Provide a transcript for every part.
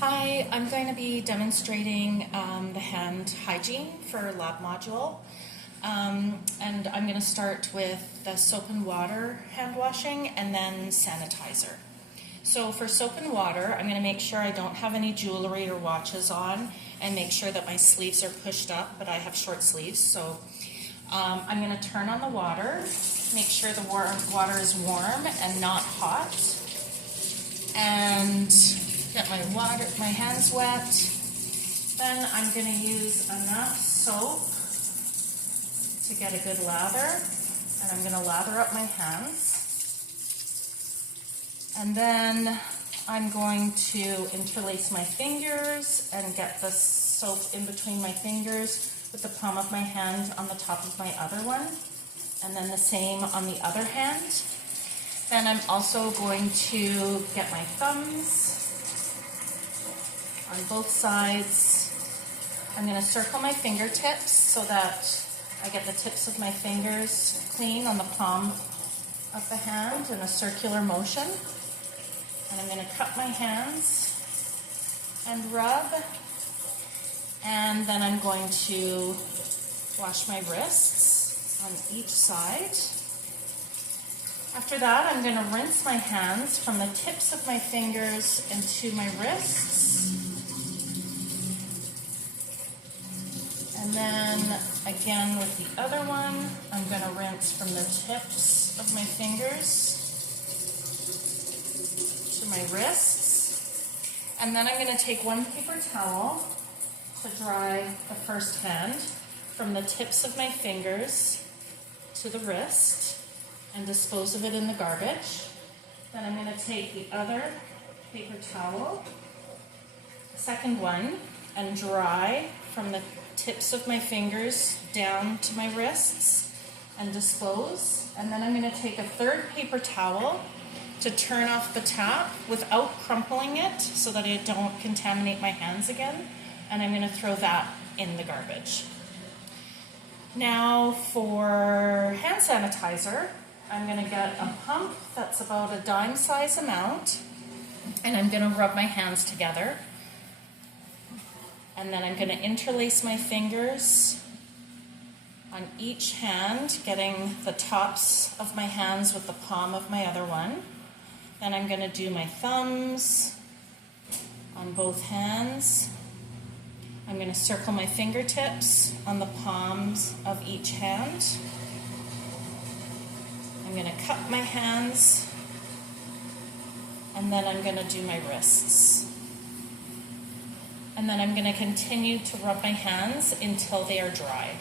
Hi, I'm going to be demonstrating the hand hygiene for lab module. And I'm going to start with the soap and water hand washing and then sanitizer. So for soap and water, I'm going to make sure I don't have any jewelry or watches on and make sure that my sleeves are pushed up, but I have short sleeves. So I'm going to turn on the water, make sure the water is warm and not hot, and get my hands wet. Then I'm going to use enough soap to get a good lather, and I'm going to lather up my hands. And then I'm going to interlace my fingers and get the soap in between my fingers with the palm of my hand on the top of my other one, and then the same on the other hand. Then I'm also going to get my thumbs on both sides. I'm going to circle my fingertips so that I get the tips of my fingers clean on the palm of the hand in a circular motion. And I'm going to cup my hands and rub. And then I'm going to wash my wrists on each side. After that, I'm going to rinse my hands from the tips of my fingers into my wrists. And then again with the other one, I'm going to rinse from the tips of my fingers to my wrists. And then I'm going to take one paper towel to dry the first hand from the tips of my fingers to the wrist and dispose of it in the garbage. Then I'm going to take the other paper towel, second one, and dry from the tips of my fingers down to my wrists and dispose. And then I'm going to take a third paper towel to turn off the tap without crumpling it so that I don't contaminate my hands again. And I'm going to throw that in the garbage. Now for hand sanitizer, I'm going to get a pump that's about a dime size amount, and I'm going to rub my hands together. And then I'm going to interlace my fingers on each hand, getting the tops of my hands with the palm of my other one. Then I'm going to do my thumbs on both hands. I'm going to circle my fingertips on the palms of each hand. I'm going to cup my hands, and then I'm going to do my wrists. And then I'm going to continue to rub my hands until they are dry.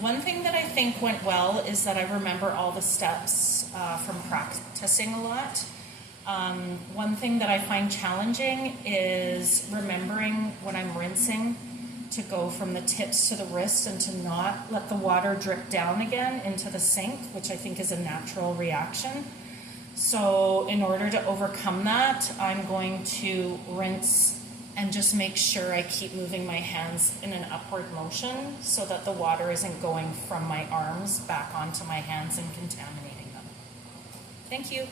One thing that I think went well is that I remember all the steps from practicing a lot. One thing that I find challenging is remembering when I'm rinsing to go from the tips to the wrist and to not let the water drip down again into the sink, which I think is a natural reaction. So in order to overcome that, I'm going to rinse and just make sure I keep moving my hands in an upward motion so that the water isn't going from my arms back onto my hands and contaminating them. Thank you.